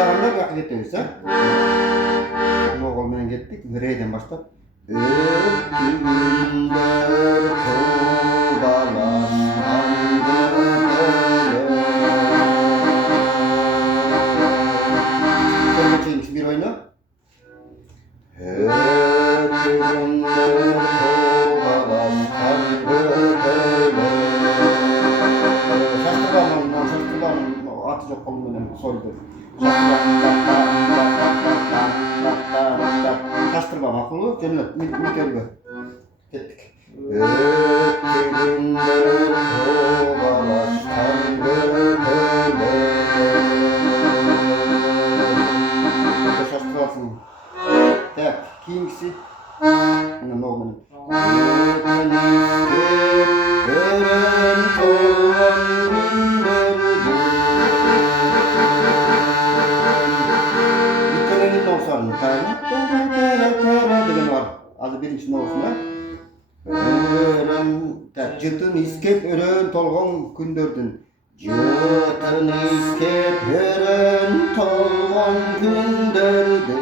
Oynaganda buyakka ketebиз, ha? Nogol menen kettik, Re'den başlap. Öptüğümler kovalaşandı böyle. Çekmiş bir oyunu. Öptüğümler kovalaşandı böyle. Şaştırmanın, atı çok kolumdan soldu. Şaştırma makulu, cennet, mükerbe. Kettik. Öptüğümler kovalaşandı böyle. Şaştırasın. Evet, kiminkisi? Ne olmalı? Ören toğan günlerdi. Yüklenenin olsarını tane. Degen var. Azı birinci olsuna. Ören, jıtın iskep ören tolgan kündördün. Jıtın iskep ören tolgan kündördün.